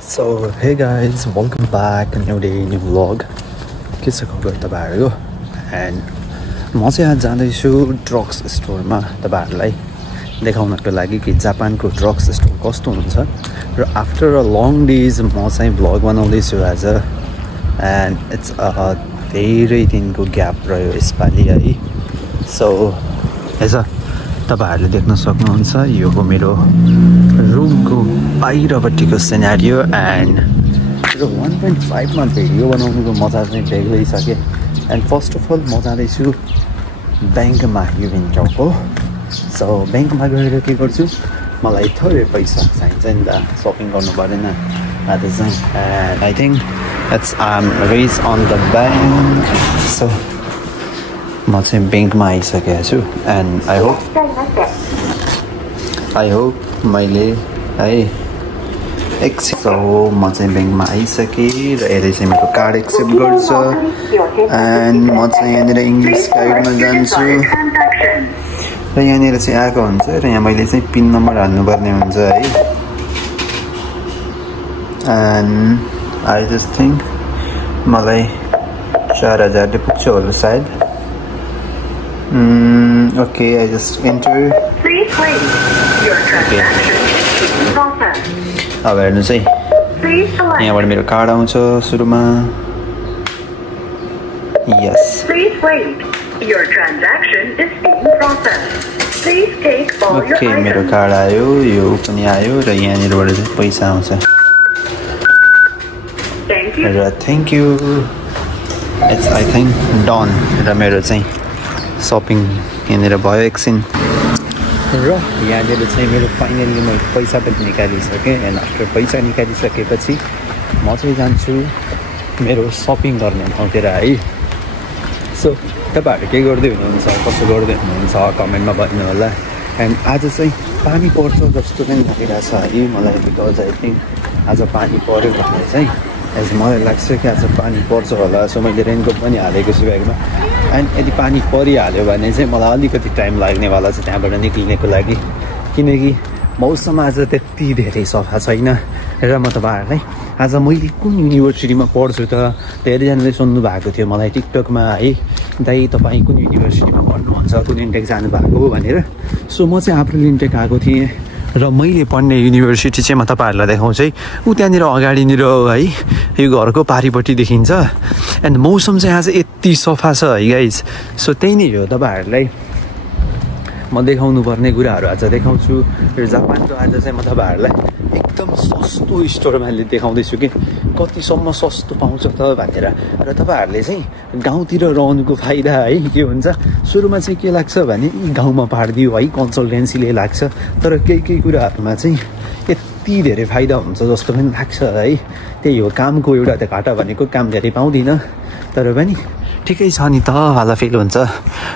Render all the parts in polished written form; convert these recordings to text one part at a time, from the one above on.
So hey guys, welcome back, new day, new vlog. के छ खबर तपाईहरुको? And म चाहिँ आज जाँदैछु ड्रग्स स्टोरमा तपाईहरुलाई देखाउनको लागि कि जापानको ड्रग्स स्टोर कस्तो हुन्छ र आफ्टर अ लङ डेज म चाहिँ भ्लग बनाउँदैछु आज and it's a धेरै दिनको ग्याप रह्यो यसपालि है. So एज तपाईहरुले देख्न सक्नुहुन्छ यो हो मेरो रुमको बाहिरपट्टिको सिनेरियो एन्ड यो 1.5 मा भिडियो बनाउनुको मजा चाहिँ बेग्लै छ के. एन्ड फर्स्ट अफ अल म जाँदैछु ब्याङ्कमा युनियनको. सो ब्याङ्कमा गएर के गर्छु, मलाई थोरै पैसा चाहिन्छ नि त, सपिङ गर्नु पर्दैन आज चाहिँ. And I think it's rich on the bank. So म चाहिँ ब्याङ्कमा आइसकेको छु एन्ड आई होप मैले है सो म चाहिँ ब्याङ्कमा आइसकेँ र यसले चाहिँ मेरो कार्ड एक्सेप्ट गर्छ एन्ड म चाहिँ यहाँनिर इङ्ग्लिस गाइडमा जान्छु र यहाँनिर चाहिँ आएको हुन्छ र यहाँ मैले चाहिँ पिन नम्बर हाल्नुपर्ने हुन्छ है. एन्ड आई जस्ट थिङ्क मलाई 4000ले पुग्छ होला सायद. Okay, I just enter. Please wait. Your transaction is being processed. अब हेर्नुहोस् है, यहाँबाट मेरो कार्ड आउँछ सुरुमा. Yes. Please wait. Your transaction is being processed. Please take all your items. मेरो कार्ड आयो, यो पनि आयो र यहाँनिरबाट चाहिँ पैसा आउँछ. Thank you. र thank you. It's I think done र मेरो चाहिँ सपिङ यहाँनिर भयो एकछिन र यहाँनिर चाहिँ मेरो फाइनली मैले पैसा पनि निकालिसकेँ. एन्ड आफ्टर पैसा निकालिसकेपछि म चाहिँ जान्छु मेरो सपिङ गर्ने ठाउँतिर है. सो तपाईँहरू के गर्दै हुनुहुन्छ, कसो गर्दै हुनुहुन्छ कमेन्टमा भन्नु होला. एन्ड आज चाहिँ पानी पर्छ जस्तो पनि लागिरहेको छ है मलाई, बिकज आई थिङ्क आज पानी पऱ्यो भने चाहिँ एज मलाई लाग्छ कि आज पानी पर्छ होला. सो मैले रेनकोट पनि हालेको छु ब्यागमा. एन्ड यदि पानी परिहाल्यो भने चाहिँ मलाई अलिकति टाइम लाग्नेवाला छ त्यहाँबाट निक्लिनेको लागि, किनकि मौसम आज त्यति धेरै सफा छैन. र म तपाईँहरूलाई आज मैले कुन युनिभर्सिटीमा पढ्छु त धेरैजनाले सोध्नु भएको थियो मलाई टिकटकमा है, दाइ तपाईँ कुन युनिभर्सिटीमा पढ्नुहुन्छ, कुन इन्टेक जानुभएको भनेर. सो म चाहिँ अप्रिल इन्टेक आएको थिएँ र मैले पढ्ने युनिभर्सिटी चाहिँ म तपाईँहरूलाई देखाउँछु है. ऊ त्यहाँनिर अगाडिनिर है यो घरको पारिपट्टि देखिन्छ. एन्ड मौसम चाहिँ आज यति सफा छ है गाइज. सो त्यही नै हो, तपाईँहरूलाई म देखाउनु पर्ने कुराहरू आज देखाउँछु. र जापानको आज चाहिँ म तपाईँहरूलाई एकदम सस्तो स्टोरमा देखाउँदैछु कि कतिसम्म सस्तो पाउँछ त भनेर. र तपाईँहरूले चाहिँ गाउँतिर रहनुको फाइदा है के हुन्छ, सुरुमा चाहिँ के लाग्छ भने यी गाउँमा पारिदियो है कन्सल्टेन्सीले लाग्छ, तर केही कुराहरूमा चाहिँ यति धेरै फाइदा हुन्छ जस्तो पनि लाग्छ है. त्यही हो, कामको एउटा त घाटा भनेको काम धेरै पाउँदिनँ तर पनि ठिकै छ नि त वाला फिल हुन्छ.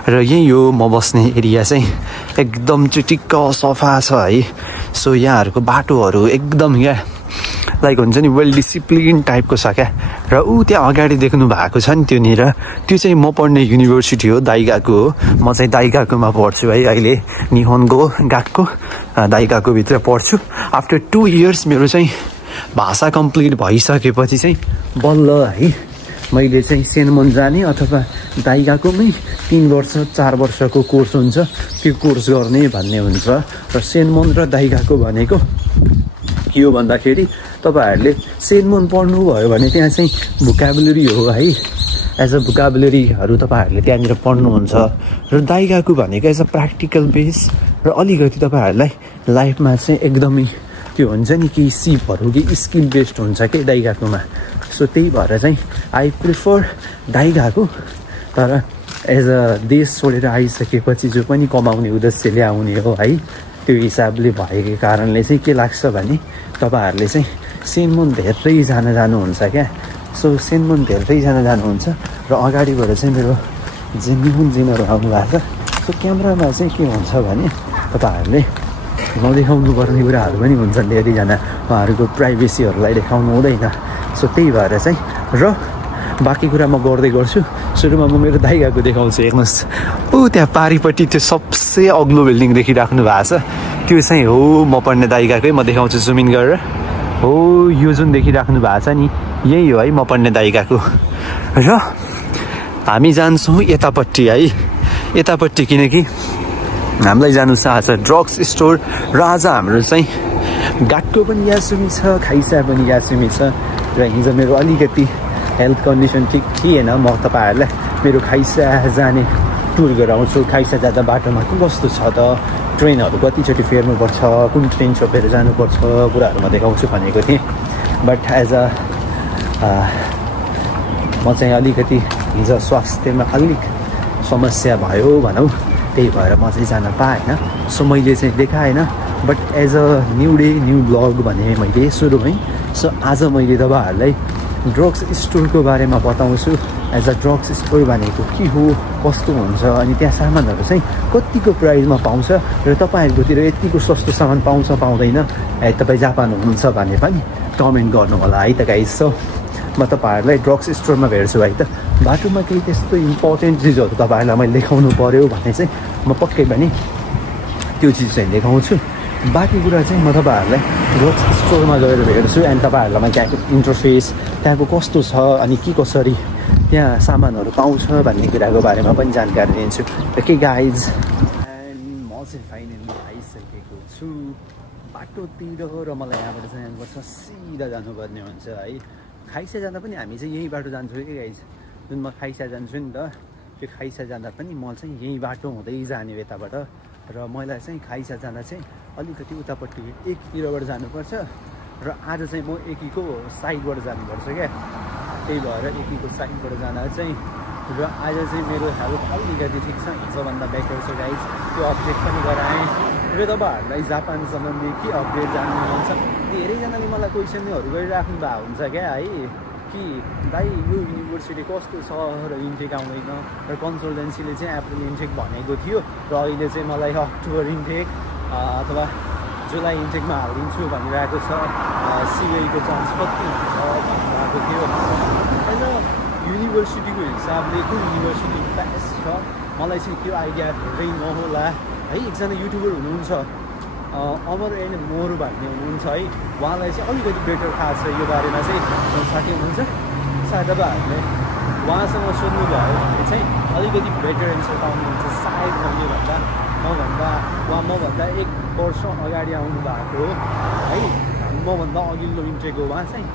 र यही हो म बस्ने एरिया चाहिँ एकदम चिटिक्क सफा छ है. सो यहाँहरूको बाटोहरू एकदम क्या लाइक हुन्छ नि वेल डिसिप्लिन टाइपको छ क्या. र ऊ त्यहाँ अगाडि देख्नु भएको छ नि त्योनिर, त्यो चाहिँ म पढ्ने युनिभर्सिटी हो, दाइगाको हो. म चाहिँ दाइगाकोमा पढ्छु है अहिले, निहोन्गो गाको दाइगाको भित्र पढ्छु. आफ्टर 2 इयर्स मेरो चाहिँ भाषा कम्प्लिट भइसकेपछि चाहिँ बल्ल है मैले चाहिँ सेनमोन जाने अथवा दाइगाकोमै 3 वर्ष 4 वर्षको कोर्स हुन्छ त्यो कोर्स गर्ने भन्ने हुन्छ. र सेनमोन र दाइगाको भनेको के हो भन्दाखेरि तपाईँहरूले सेनमोन पढ्नुभयो भने त्यहाँ चाहिँ भोकाबुलरी हो है, एज अ भोकाबुलरीहरू तपाईँहरूले त्यहाँनिर पढ्नुहुन्छ. र दाइगाको भनेको एज अ प्र्याक्टिकल बेस र अलिकति तपाईँहरूलाई लाइफमा चाहिँ एकदमै त्यो हुन्छ नि कि सिपहरू कि स्किल बेस्ड हुन्छ कि दाइगाकोमा. सो त्यही भएर चाहिँ आई प्रिफर दाइगाको. तर एज अ देश छोडेर आइसकेपछि जो पनि कमाउने उद्देश्यले आउने हो है, त्यो हिसाबले भएको कारणले चाहिँ के लाग्छ भने तपाईँहरूले चाहिँ सेनमोन धेरैजना जानुहुन्छ क्या. सो सेनमोन धेरैजना जानुहुन्छ र अगाडिबाट चाहिँ मेरो जिनहरू आउनु भएको छ. सो क्यामेरामा चाहिँ के हुन्छ भने तपाईँहरूले नदेखाउनु पर्ने कुराहरू पनि हुन्छन् धेरैजना, उहाँहरूको प्राइभेसीहरूलाई देखाउनु हुँदैन. सो त्यही भएर चाहिँ र बाँकी कुरा म गर्दै गर्छु. सुरुमा म मेरो दाइगाको देखाउँछु. हेर्नुहोस् ऊ त्यहाँ पारिपट्टि त्यो सबसे अग्लो बिल्डिङ देखिराख्नु भएको छ, त्यो चाहिँ हो म पढ्ने दाइगाकै. म देखाउँछु जुम इन गरेर. हो यो जुन देखिराख्नु भएको छ नि यही हो है म पढ्ने दाइकाको र हामी जान्छौँ यतापट्टि है यतापट्टि किनकि हामीलाई जानु चाह छ ड्रग्स स्टोर र आज हाम्रो चाहिँ गाटको पनि यासुमी छ खाइसा पनि यासुमी छ र हिजो मेरो अलिकति हेल्थ कन्डिसन ठिक थिएन म तपाईँहरूलाई मेरो खाइसा जाने टुर गराउँछु खाइसा जाँदा बाटोमा के कस्तो छ त ट्रेनहरू कतिचोटि फेर्नुपर्छ कुन ट्रेन छोपेर जानुपर्छ कुराहरू म देखाउँछु भनेको थिएँ बट एज अ म चाहिँ अलिकति हिजो स्वास्थ्यमा अलिक समस्या भयो भनौँ त्यही भएर म चाहिँ जान पाएन सो मैले चाहिँ देखाएन but as a new day new blog भने मैले सुरुमै सो आज मैले तपाईँहरूलाई ड्रग्स स्टोरको बारेमा बताउँछु एज अ ड्रग्स स्टोर भनेको के हो कस्तो हुन्छ अनि त्यहाँ सामानहरू चाहिँ कतिको प्राइसमा पाउँछ र तपाईँहरूकोतिर यतिको सस्तो सामान पाउँछ पाउँदैन तपाईँ जापान हुनुहुन्छ भने पनि कमेन्ट गर्नु होला है त गाइस सो म तपाईँहरूलाई ड्रग्स स्टोरमा भेट्छु है त बाटोमा केही त्यस्तो इम्पोर्टेन्ट चिजहरू तपाईँहरूलाई मैले देखाउनु पऱ्यो भने चाहिँ म पक्कै पनि त्यो चिज चाहिँ देखाउँछु बाँकी कुरा चाहिँ म तपाईँहरूलाई ड्रग्स स्टोरमा गएर भेट्छु एन्ड तपाईँहरूलाई म त्यहाँको इन्टरफेस त्यहाँको कस्तो छ अनि के कसरी त्यहाँ सामानहरू पाउँछ भन्ने कुराको बारेमा पनि जानकारी दिन्छु र के गाइज एन्ड म चाहिँ फाइनली आइसकेको छु बाटोतिर र मलाई यहाँबाट चाहिँ जानुपर्छ सिधा जानुपर्ने हुन्छ है खाइसा जाँदा पनि हामी चाहिँ यही बाटो जान्छौँ कि गाइज जुन म खाइसा जान्छु नि त त्यो खाइसा जाँदा पनि म चाहिँ यही बाटो हुँदै जाने यताबाट र मलाई चाहिँ खाइसा जाँदा चाहिँ अलिकति उतापट्टि एकतिरबाट जानुपर्छ र आज चाहिँ म एकीको साइडबाट जानुपर्छ क्या त्यही भएर एकीको साइडबाट जाँदा चाहिँ र आज चाहिँ मेरो हेल्थ अलिकति ठिक छ हिजोभन्दा बेटर छ गाइज त्यो अपडेट पनि गराएँ र तपाईँहरूलाई जापान सम्बन्धी के अपडेट जान्नु मन छ धेरैजनाले मलाई क्वेसनहरू गरिराख्नु भएको हुन्छ क्या है कि दाइ यो युनिभर्सिटी कस्तो छ र इन्टेक आउँदैन र कन्सल्टेन्सीले चाहिँ एप्रिल इन्टेक भनेको थियो र अहिले चाहिँ मलाई अक्टोबर इन्टेक अथवा जुलाई इन्टेकमा हालिदिन्छु भनिरहेको छ सिआईको चान्स कति हुन्छ भनिरहेको थियो होइन युनिभर्सिटीको हिसाबले कुन युनिभर्सिटी बेस्ट छ मलाई चाहिँ त्यो आइडिया धेरै नहोला है एकजना युट्युबर हुनुहुन्छ अमर एन्ड मोर भन्ने हुनुहुन्छ है उहाँलाई चाहिँ अलिकति बेटर थाहा छ यो बारेमा चाहिँ साथी हुनुहुन्छ सायद तपाईँहरूले उहाँसँग सोध्नुभयो भने चाहिँ अलिकति बेटर एन्सर पाउनुहुन्छ सायद मभन्दा 1 वर्ष अगाडि आउनु भएको है मभन्दा अघिल्लो इन्ट्रेक हो उहाँ चाहिँ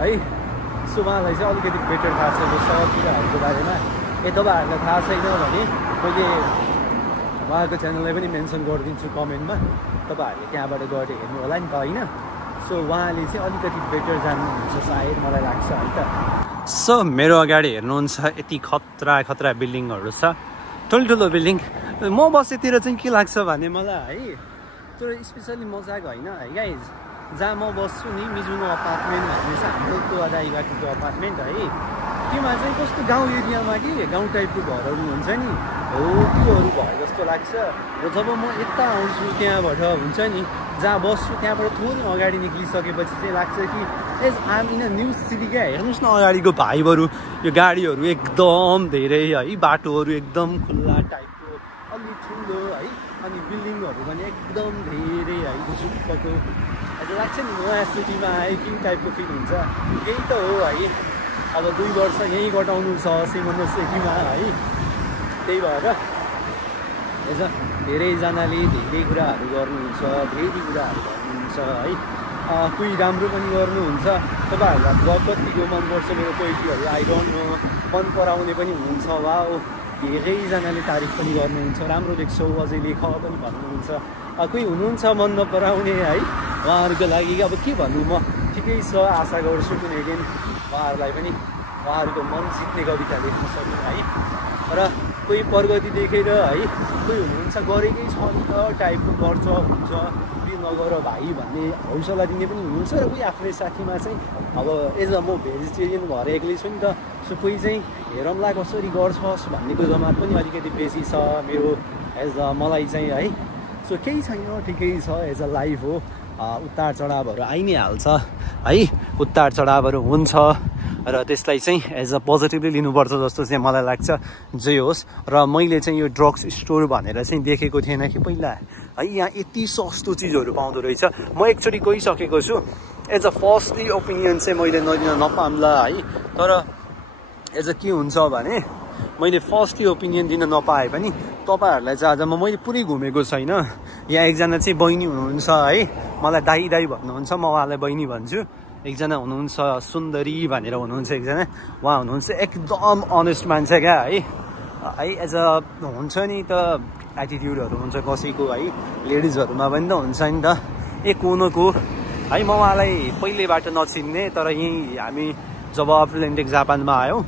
है सो उहाँलाई चाहिँ अलिकति बेटर थाहा छ यो सबकुराहरूको बारेमा तपाईँहरूलाई थाहा छैन भने मैले उहाँको च्यानललाई पनि मेन्सन गरिदिन्छु कमेन्टमा तपाईँहरूले त्यहाँबाट गएर हेर्नु होला नि त होइन सो उहाँले चाहिँ अलिकति बेटर जान्नुहुन्छ सायद मलाई लाग्छ है त सो मेरो अगाडि हेर्नुहुन्छ यति खतरा बिल्डिङहरू छ ठुल्ठुलो बिल्डिङ म बसेतिर चाहिँ के लाग्छ भने मलाई है तर स्पेसल्ली मजाको होइन है गाइज जहाँ म बस्छु नि मिजुनो अपार्टमेन्ट भन्ने छ हाम्रो त्यो अदाइबाटोको अपार्टमेन्ट है त्योमा चाहिँ कस्तो गाउँ एरियामा कि गाउँ टाइपको घरहरू हुन्छ नि हो त्योहरू भए जस्तो लाग्छ र जब म यता आउँछु त्यहाँबाट हुन्छ नि जहाँ बस्छु त्यहाँबाट थोरै अगाडि निक्लिसकेपछि चाहिँ लाग्छ कि as I'm in a new city क्या हेर्नुहोस् न अगाडिको भाइबहरू यो गाडीहरू एकदम धेरै है बाटोहरू एकदम खुल्ला टाइपको अलि ठुलो है अनि बिल्डिङहरू पनि एकदम धेरै है झुप्पको लाग्छ नि नयाँ सिटीमा आए कि टाइपको फिल हुन्छ यही त हो है अब 2 वर्ष यहीँ कटाउनु छ सिमोनोसेकीमा है त्यही भएर धेरैजनाले धेरै कुराहरू गर्नुहुन्छ है कोही राम्रो पनि गर्नुहुन्छ तपाईँहरूलाई ब्लग कतिको मनपर्छ मेरो पोइट्रीहरू आई डोन्ट नो मन पराउने पनि हुनुहुन्छ वा धेरैजनाले तारिफ पनि गर्नुहुन्छ राम्रो लेख्छौ अझै लेख पनि भन्नुहुन्छ कोही हुनुहुन्छ मन नपराउने है उहाँहरूको लागि अब के भन्नु म ठिकै छ आशा गर्छु कुनै दिन उहाँहरूलाई पनि उहाँहरूको मन जित्ने कविता लेख्न सक्नु है र कोही प्रगति देखेर है कोही हुनुहुन्छ गरेकै छ नि त टाइपको गर्छ हुन्छ के नगर भाइ भन्ने हौसला दिने पनि हुनुहुन्छ र कोही आफ्नै साथीमा चाहिँ अब एज अ म भेजिटेरियन भएर एक्लै छु नि त सो कोही चाहिँ हेरौँला कसरी गर्छस् भन्नेको जमात पनि अलिकति बेसी छ मेरो एज अ मलाई चाहिँ है सो केही छैन ठिकै छ एज अ लाइफ हो उतार चढावहरू आइ नै हाल्छ है उतार चढावहरू हुन्छ र त्यसलाई चाहिँ एज अ पोजिटिभली लिनुपर्छ जस्तो चाहिँ मलाई लाग्छ जे होस् र मैले चाहिँ यो ड्रग्स स्टोर भनेर चाहिँ देखेको थिएन कि पहिला है यहाँ यति सस्तो चिजहरू पाउँदो रहेछ म एकचोटि गइसकेको छु एज अ फर्स्टली ओपिनियन चाहिँ मैले नदिन नपाउँला है। तर एज अ के हुन्छ भने मैले फर्स्टली ओपिनियन दिन नपाए पनि तपाईँहरूलाई चाहिँ आज मैले पुरै घुमेको छैन। यहाँ एकजना चाहिँ बहिनी हुनुहुन्छ है, मलाई दाई दाई भन्नुहुन्छ, म उहाँलाई बहिनी भन्छु। एकजना हुनुहुन्छ सुन्दरी भनेर हुनुहुन्छ एकजना, उहाँ हुनुहुन्छ एकदम अनेस्ट मान्छे क्या है। एज अ हुन्छ नि त एटिट्युडहरू हुन्छ कसैको है, लेडिजहरूमा पनि त हुन्छ नि त एक कोनको है। म उहाँलाई पहिलेबाट नचिन्ने, तर यहीँ हामी जब अप्लेन्टिक जापानमा आयौँ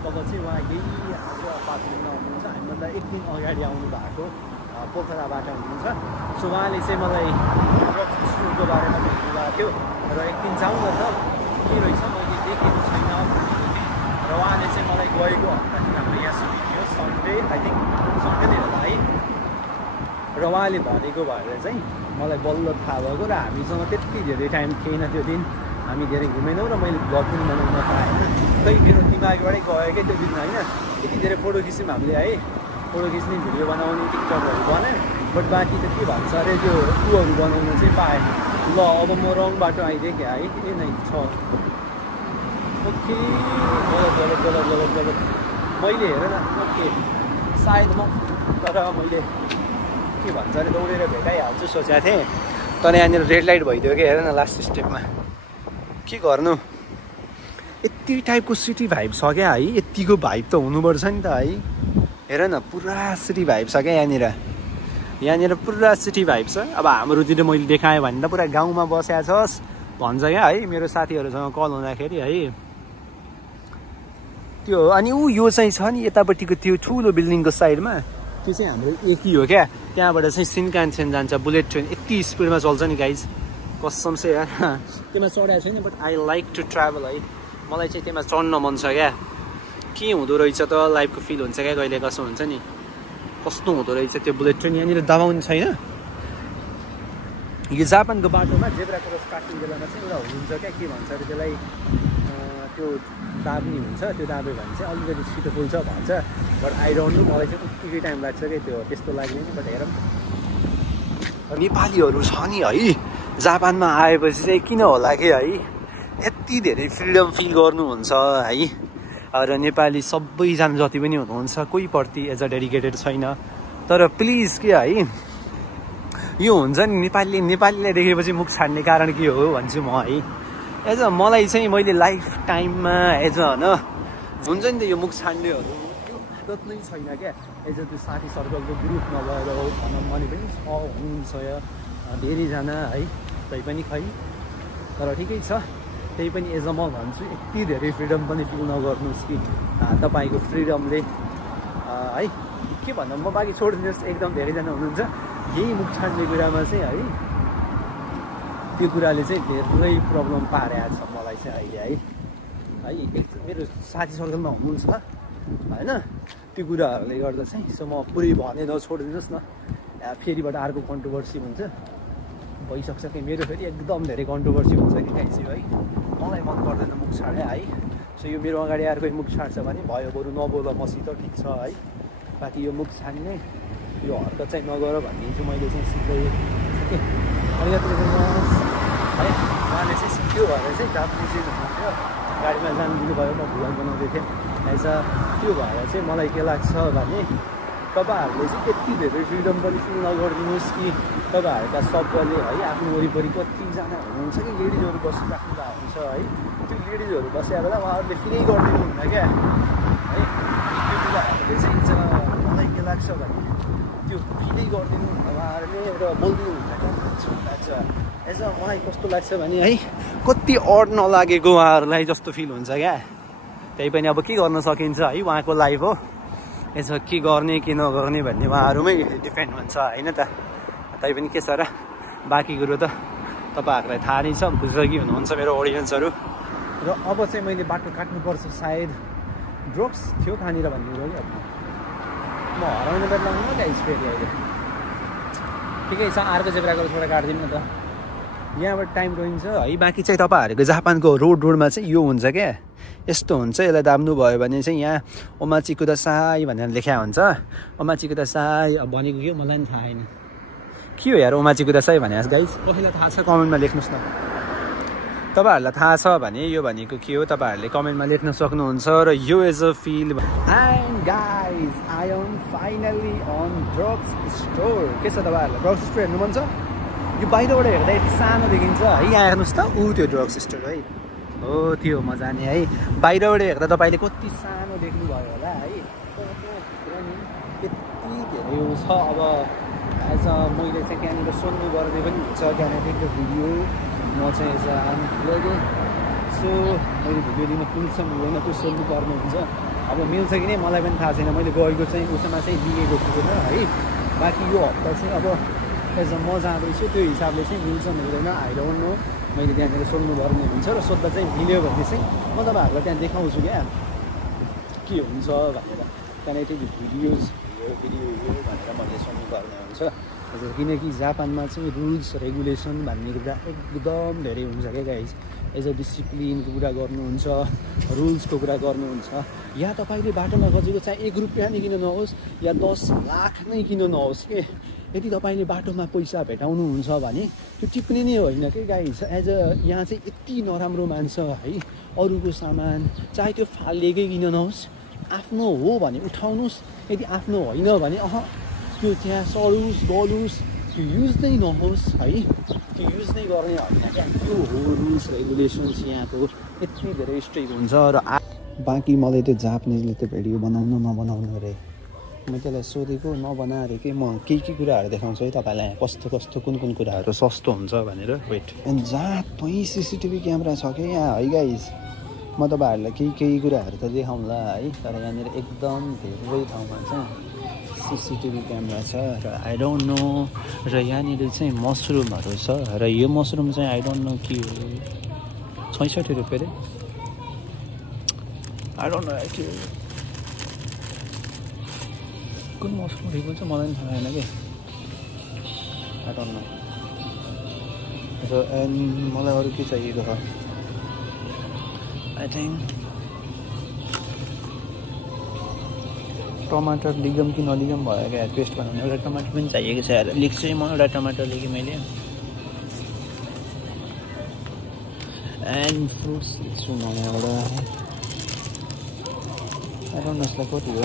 तब चाहिँ उहाँ यही हाम्रो अपार्टमेन्टमा हुनुहुन्छ। हामीभन्दा एक दिन अगाडि आउनु भएको पोखराबाट हुनुहुन्छ। सो उहाँले चाहिँ मलाई स्कुलको बारेमा भन्नुभएको थियो र एक दिन जाउँ न त के रहेछ मैले देखेको छैन र उहाँले चाहिँ मलाई गएको हप्ता दिन हाम्रो यहाँ सुरु थियो सन्डे, आई थिङ्क सन्डे नै होला है। र उहाँले भनेको भएर चाहिँ मलाई बल्ल थाहा भएको र हामीसँग त्यति धेरै टाइम थिएन त्यो दिन, हामी धेरै घुमेनौँ र मैले भ्लग पनि बनाउन पाएन। खै मेरो दिमागबाटै गयो क्या त्यो दिन होइन। यति धेरै फोटो खिच्यौँ हामीले है, फोटो खिच्ने भिडियो बनाउने टिकटकहरू बनाएँ, बट बाँकी त के भन्छ अरे त्यो ऊहरू बनाउन चाहिँ पाएन। ल अब म रङ बाटो आइदिएँ क्या है, ए नै छ ओके गलत गलत गलत गलत गलत मैले हेर न ओके सायद म, तर मैले के भन्छ अरे दौडेर भेटाइहाल्छु सोचेको थिएँ, तर यहाँनिर रेड लाइट भइदियो क्या। हेर न लास्ट स्टेपमा के गर्नु, यति टाइपको सिटी भाइब छ क्या है, यतिको भाइब त हुनुपर्छ नि त है। हेर न पुरा सिटी भाइब छ क्या यहाँनिर पुरा सिटी भाइब छ। अब हाम्रोतिर मैले देखाएँ भने त पुरा गाउँमा बसेको छस् भन्छ क्या है मेरो साथीहरूसँग कल हुँदाखेरि है। त्यो अनि यो चाहिँ छ नि यतापट्टिको त्यो ठुलो बिल्डिङको साइडमा, त्यो चाहिँ हाम्रो एकी हो क्या। त्यहाँबाट चाहिँ सिन्कानसेन जान्छ बुलेट ट्रेन, यति स्पिडमा चल्छ नि गाइज, कसम से यार। त्यसमा चढाएको छैन but I like to travel है, मलाई चाहिँ त्यसमा चढ्न मन छ क्या। के हुँदो रहेछ त लाइफको फिल हुन्छ क्या कहिले कसो हुन्छ नि, कस्तो हुँदो रहेछ त्यो बुलेट ट्रेन। यहाँनिर दबाउनु छैन। यो जापानको बाटोमा जेब्रा क्रस काट्ने बेलामा चाहिँ एउटा हुन्छ क्या, के भन्छ अरे त्यसलाई, त्यो दाब्ने हुन्छ, त्यो दाब्यो भने चाहिँ अलिकति छिटो पुल्छ भन्छ। बट आई डोन्ट नो, मलाई चाहिँ उत्तिकै टाइम लाग्छ क्या त्यो, त्यस्तो लाग्दैन। बट हेरौँ नेपालीहरू छ नि है जापानमा आएपछि चाहिँ किन होला कि है यति धेरै फ्रिडम फिल गर्नुहुन्छ है। र नेपाली सबैजना जति पनि हुनुहुन्छ कोही प्रति एज अ डेडिकेटेड छैन, तर प्लिज के है यो हुन्छ नि नेपालीलाई देखेपछि मुख छाड्ने कारण के हो भन्छु म है। एज अ मलाई चाहिँ मैले लाइफ टाइममा एज अ होइन हुन्छ नि त यो मुख छाड्नेहरू त्यो आदत नै छैन क्या। एज अ त्यो साथी सर्कलको ग्रुप नभएर भनौँ भने पनि हुनुहुन्छ धेरैजना है, तै पनि खै तर ठिकै छ। त्यही पनि एज अ म भन्छु यति धेरै फ्रिडम पनि फिल नगर्नुहोस् कि तपाईँको फ्रिडमले है के भन्नु म बाँकी छोडिदिनुहोस्। एकदम धेरैजना हुनुहुन्छ यही मुख छाड्ने कुरामा चाहिँ है, त्यो कुराले चाहिँ धेरै प्रब्लम पारेको छ मलाई चाहिँ अहिले है। मेरो साथी सर्कलमा हुनुहुन्छ होइन, त्यो कुराहरूले गर्दा चाहिँ सो म पुरै भने नछोडिदिनुहोस् न, फेरिबाट अर्को कन्ट्रोभर्सी हुन्छ भइसक्छ कि मेरो फेरि एकदम धेरै कन्ट्रोभर्सी हुन्छ कि काहीँ है। मलाई मन पर्दैन मुख छाडे है। सो यो मेरो अगाडि अर्कै मुख छाड्छ भने भयो, बरु नबोल मसित ठिक छ है। बाँकी यो मुख छाड्ने यो हरकत चाहिँ नगर भन्ने चाहिँ मैले चाहिँ सिकाइसकेँ। अलिकति है उहाँले चाहिँ सिक्यो भएर चाहिँ जापानिज हुनुहुन्थ्यो, गाडीमा जानु दिनुभयो, म भ्लग बनाउँदै थिएँ एज अ। त्यो भएर चाहिँ मलाई के लाग्छ भने तपाईँहरूले चाहिँ यति धेरै फ्रिडम पनि फिल नगरिदिनुहोस् कि तपाईँहरूका सबैले है आफ्नो वरिपरि कतिजना हुनुहुन्छ कि लेडिजहरू बसिराख्नु भएको हुन्छ है, त्यो लेडिजहरू बसेर बेला उहाँहरूले फिलै गरिदिनु हुन्न क्या है। त्यो कुराहरूले चाहिँ मलाई के लाग्छ भने त्यो फिलै गरिदिनु हुन्न उहाँहरूले र बोलिदिनु हुन्न क्या। एज अ मलाई कस्तो लाग्छ भने है कति अड नलागेको उहाँहरूलाई जस्तो फिल हुन्छ क्या। त्यही पनि अब के गर्न सकिन्छ है, उहाँको लाइफ हो। यसो के गर्ने के नगर्ने भन्ने उहाँहरूमै डिपेन्ड हुन्छ होइन त। तैपनि के छ र, बाँकी कुरो त तपाईँहरूलाई थाहा नै छ, बुझ्दै हुनुहुन्छ मेरो अडियन्सहरू। र अब चाहिँ मैले बाटो काट्नुपर्छ सायद, ड्रग्स थियो कहाँनिर भन्ने हो कि म हराउने बेला लाग्नु गाइस फेरि अहिले। ठिकै छ अर्को जेब्राको छोडा काटिदिउँ न त, यहाँबाट टाइम गइन्छ है। बाँकी चाहिँ तपाईँहरूको जापानको रोडमा चाहिँ यो हुन्छ क्या, यस्तो हुन्छ। यसलाई दाब्नु भयो भने चाहिँ यहाँ ओमाची कुदासाई भनेर लेखा हुन्छ, ओमाची कुदासाई। अब भनेको के मलाई पनि थाहा छैन के हो यार ओमाची कुदासाई भने गाइस, कसैलाई थाहा छ कमेन्टमा लेख्नुहोस् न। तपाईहरुलाई थाहा छ भने यो भनेको के हो तपाईहरुले कमेन्टमा लेख्न सक्नुहुन्छ र यो is a feel and guys I am finally on drugs store के छ तपाईहरुलाई ड्रग्स स्टोर हेर्नु मन छ यो बाहिरबाट हेर्दा यति सानो देखिन्छ है यहाँ हेर्नुस् त ऊ त्यो ड्रग्स स्टोर है हो त्यो मजा नि है बाहिरबाट हेर्दा तपाईले कति सानो देख्नु भयो होला है यति धेरै छ अब एज मैले चाहिँ त्यहाँनिर सोध्नु पर्ने पनि हुन्छ त्यहाँनिर भिडियो म चाहिँ एज सो मैले भिडियो दिन मिल्छ मिल्दैन त्यो सोध्नु पर्ने हुन्छ अब मिल्छ कि नै मलाई पनि थाहा छैन मैले गएको चाहिँ उसमा चाहिँ लिएको थिएन है बाँकी यो हप्ता चाहिँ अब एज म जाँदैछु त्यो हिसाबले चाहिँ मिल्छ मिल्दैन आई डोन्ट नो मैले त्यहाँनिर सोध्नु पर्ने हुन्छ र सोद्धा चाहिँ मिल्यो भने चाहिँ म तपाईँहरूलाई त्यहाँ देखाउँछु क्या के हुन्छ भनेर त्यहाँनिर भिडियोज भिडियो भनेर मैले सोध्नु पर्ने हुन्छ किनकि जापानमा चाहिँ रुल्स रेगुलेसन भन्ने कुरा एकदम धेरै हुन्छ क्या गाइज एज अ डिसिप्लिनको कुरा गर्नुहुन्छ रुल्सको कुरा गर्नुहुन्छ या तपाईँले बाटोमा खोजेको चाहिँ 1 रुपियाँ नै किन नहोस् या 10 लाख नै किन नहोस् के यदि तपाईँले बाटोमा पैसा भेटाउनुहुन्छ भने त्यो टिप्ने नै होइन कि गाइज एज अ यहाँ चाहिँ यति नराम्रो मान्छ है अरूको सामान चाहे त्यो फालिएकै किन नहोस् आफ्नो हो भने उठाउनुहोस् यदि आफ्नो होइन भने त्यो त्यहाँ सडोस् गलोस् त्यो युज नै नहोस् है त्यो युज नै गर्ने होइन क्या त्यो हो रुल्स रेगुलेसन्स यहाँको यति धेरै स्ट्रिक्ट हुन्छ र बाँकी मलाई त्यो जापानिजले त्यो भिडियो बनाउनु नबनाउनु अरे म त्यसलाई सोधेको नबनाएर कि म के कुराहरू देखाउँछु है तपाईँलाई कस्तो कस्तो कुन कुराहरू सस्तो हुन्छ भनेर वेट एन्ड जहाँ तहीँ सिसिटिभी क्यामेरा छ कि यहाँ है गाइज म तपाईँहरूलाई केही कुराहरू त देखाउँला है तर यहाँनिर एकदम धेरै ठाउँमा चाहिँ सिसिटिभी क्यामेरा छ र आई डोन्ट नो र यहाँनिर चाहिँ मसरुमहरू छ र यो मसरुम चाहिँ आई डोन्ट नो के हो 66 रुपियाँ रे आई डोन्ट नो के हो कुन मसरुम रहेको छ मलाई पनि थाहा छैन कि आई डोन्ट नो र एन्ड मलाई अरू के चाहिएको छ आई थिङ्क टमाटर लिगम कि नलिगम भयो क्या पेस्ट बनाउने एउटा टमाटर पनि चाहिएको छ यार लेख्छु म एउटा टमाटर लिएँ मैले एन्ड फ्रुट्स लिन्छु म एउटा एरोनसलाई कति हो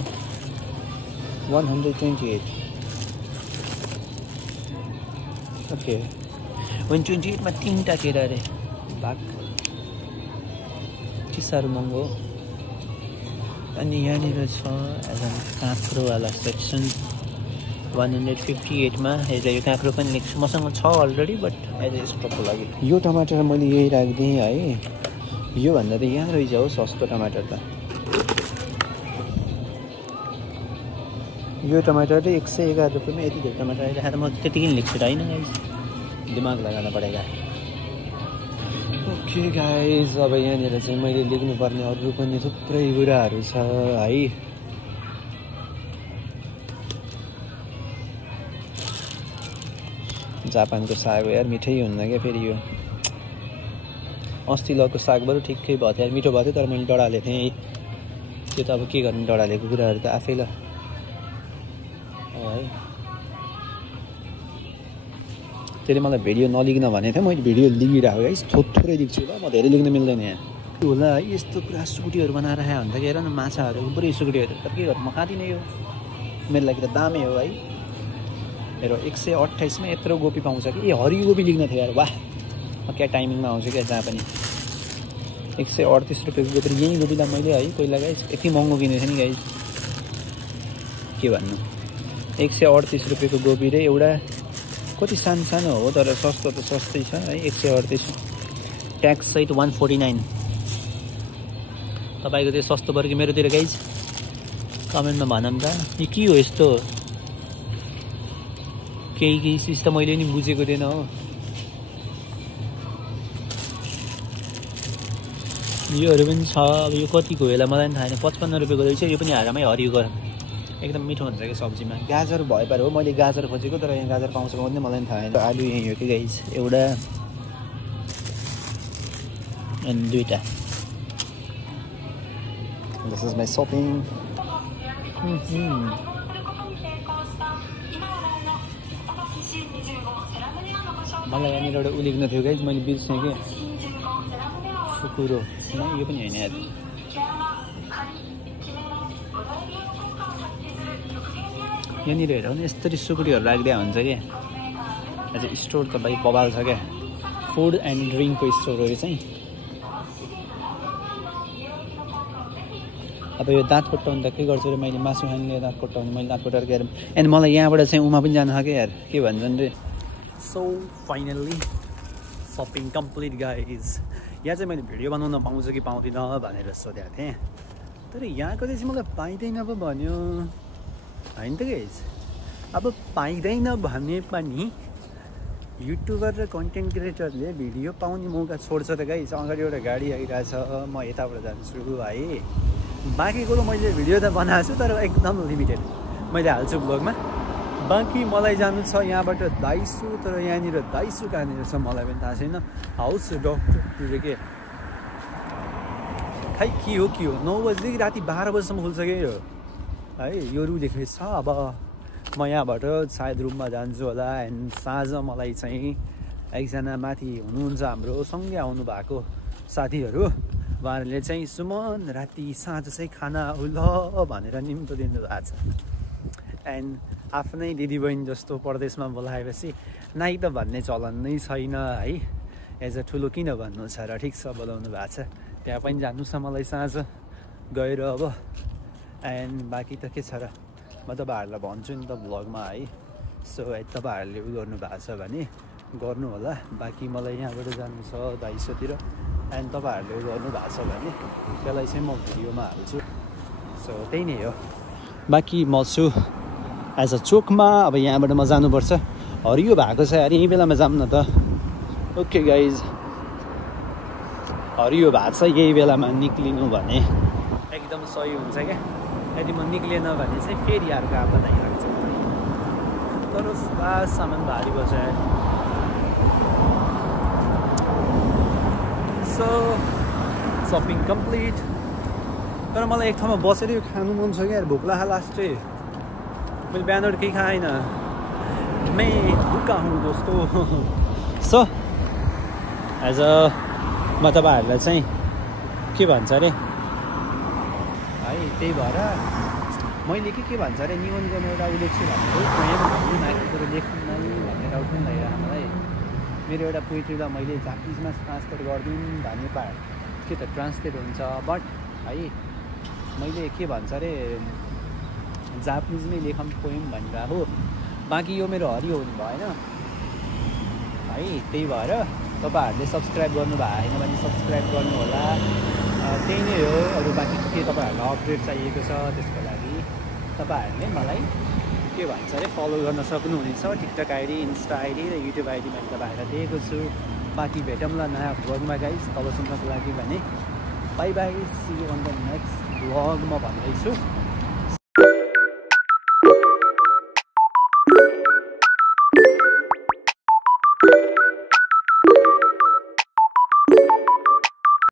128 ओके 128 मा 3टा केरा अरे भाग के साह्रो महँगो हो अनि यहाँनिर छ एज अ काँक्रोवाला सेक्सन 158 मा हेर यो काँक्रो पनि लेख्छु मसँग छ अलरेडी बट एज ए स्टकको लागि यो टमाटर मैले यही राखिदिएँ है योभन्दा त यहाँ रहेछ हो सस्तो टमाटर त यो टमाटर चाहिँ 111 रुपियाँमा यति धेरै टमाटर आइरहेको त म त्यतिकै लेख्छु त होइन गाइज दिमाग लगाउन परेगा ओके गाइज अब यहाँनिर चाहिँ मैले लेख्नुपर्ने अरू पनि थुप्रै कुराहरू छ है जापानको साग हो यार मिठै हुन्न क्या फेरि यो अस्ति लगको सागबाट ठिकै भयो यार मिठो भयो तर मैले डढालेको थिएँ त्यो त अब के गर्ने डढालेको कुराहरू त आफै ल है त्यसले मलाई भिडियो नलिख्न भनेको थियो मैले भिडियो लिइरहेको है थोरै लेख्छु ल म धेरै लेख्न मिल्दैन यहाँ होला है यस्तो पुरा सुकुटीहरू बनाएर आयो भने त हेर न माछाहरू पुरै सुकुटीहरू तर के गर्नु म खाँदिनँ यो मेरो लागि त दामै हो है हेर 128 मा यत्रो गोपी पाउँछ कि हरियो गोपी लेख्न थियो यार वाह म क्या टाइमिङमा आउँछु क्या जहाँ पनि 138 रुपियाँको गोपी यही गोपीलाई मैले है पहिला गाइस यति महँगो किनेको थिएँ नि गाइस के भन्नु 138 रुपियाँको गोपी रे एउटा कति सानो हो तर सस्तो त सस्तै छ है 138 ट्याक्स सहित 149 तपाईँको त्यो सस्तो पऱ्यो कि मेरोतिर गाइज कमेन्टमा भनौँ त यो के हो यस्तो केही चिज त मैले नि बुझेको थिएन हो योहरू पनि छ अब यो कतिको होला मलाई पनि थाहा छैन 55 रुपियाँको रहेछ यो पनि हारामै हरियो एकदम मिठो हुन्छ कि सब्जीमा गाजर भए पार हो मैले गाजर खोजेको तर यहाँ गाजर पाउँछ भन्ने मलाई पनि थाहा छैन आलु यहीँ हो कि गाइस एउटा अनि दुईटा दिस इज माई सपिङ मलाई यहाँनिर एउटा उ लेख्न थियो गाइस मैले बिर्सेँ कि कुरो यो पनि होइन यार यहाँनिर हेर भने यस्तरी सुकुटीहरू राखिदिया हुन्छ क्या अझै स्टोर त भाइ बबाल छ क्या फुड एन्ड ड्रिङ्कको स्टोरहरू चाहिँ अब यो दाँत कोट्टाउनु त के गर्छु रे मैले मासु खाने दाँत कोट्टाउने मैले दाँत कोट्टाएर गएर एन्ड मलाई यहाँबाट चाहिँ उमा पनि जानु छ क्या यार के भन्छन् रे so finally shopping complete guys यहाँ चाहिँ मैले भिडियो बनाउन पाउँछु कि पाउँदिनँ भनेर सोधेको थिएँ तर यहाँको चाहिँ मलाई पाइँदैन पो भन्यो होइन त गाइज अब पाइँदैन भने पनि युट्युबर र कन्टेन्ट क्रिएटरले भिडियो पाउने मौका छोड्छ त गाइज अगाडि एउटा गाडी आइरहेछ म यताबाट जान्छु है बाँकी कुरो मैले भिडियो त बनाएको छु तर एकदम लिमिटेड मैले हाल्छु ब्लगमा बाँकी मलाई जानु छ यहाँबाट दाइसु तर यहाँनिर दाइसु कहाँनिर छ मलाई पनि थाहा छैन हाउस डक्टर के खै के हो 9 बजीदेखि राति 12 बजीसम्म खुल्छ क्या यो है यो रु देखेको छ अब म यहाँबाट सायद रुममा जान्छु होला एन्ड साँझ मलाई चाहिँ एकजना माथि हुनुहुन्छ हाम्रो सँगै आउनु भएको साथीहरू उहाँहरूले चाहिँ सुमन राति साँझ चाहिँ खाना ल भनेर निम्तो दिनुभएको छ एन्ड आफ्नै दिदीबहिनी जस्तो परदेशमा बोलाएपछि नाइ त भन्ने चलन नै छैन है एज अ ठुलो किन भन्नु छ र ठिक छ बोलाउनु भएको छ त्यहाँ पनि जानु छ मलाई साँझ गएर अब एन्ड बाँकी त के छ र म तपाईँहरूलाई भन्छु नि त भ्लगमा है सो तपाईँहरूले उयो गर्नु भएको छ भने गर्नु होला बाँकी मलाई यहाँबाट जानु छ दाइसोतिर एन्ड तपाईँहरूले गर्नु भएको छ भने त्यसलाई चाहिँ म भिडियोमा हाल्छु सो त्यही नै हो बाँकी म छु एज अ चोकमा अब यहाँबाट म जानुपर्छ हरियो भएको छ यार यही बेलामा जाऊँ न त ओके गाइज हरियो भएको छ यही बेलामा निक्लिनु भने एकदम सही हुन्छ क्या यदि म निक्लिएन भने चाहिँ फेरि अर्को आपद आइरहेको छ तर सामान भारी बस्छ सो सपिङ कम्प्लिट तर मलाई एक ठाउँमा बसेर यो खानु मन छ क्या भोक लाग्यो लास्टै मैले बिहानबाट केही खाएन मै भुक्का हुँ दोस्तो सो एज अ म तपाईँहरूलाई चाहिँ के भन्छ अरे है त्यही भएर मैले के भन्छ अरे निवन गर्नु एउटा उल्लेख्छु भनेको कुरो लेख्नु भनेर पनि भइरहेको मलाई मेरो एउटा पोइट्रीलाई मैले जापानिजमा ट्रान्सलेट गरिदिउँ भने के त ट्रान्सलेट हुन्छ बट है मैले के भन्छ अरे जापानिजमै लेखौँ पोएम भनिरहेको बाँकी यो मेरो हरियो हुनु भएन है त्यही भएर तपाईँहरूले सब्सक्राइब गर्नुभएको होइन भने सब्सक्राइब गर्नु होला त्यही नै हो अरू बाँकी के तपाईँहरूलाई अपडेट चाहिएको छ त्यसको लागि तपाईँहरूले मलाई के भन्छ अरे फलो गर्न सक्नुहुनेछ टिकटक आइडी इन्स्टा आइडी र युट्युब आइडी मैले तपाईँहरूलाई दिएको छु बाँकी भेटौँला नयाँ भ्लगमा गाइस तबसम्मको लागि भने bye bye see you on the next vlog म भन्दैछु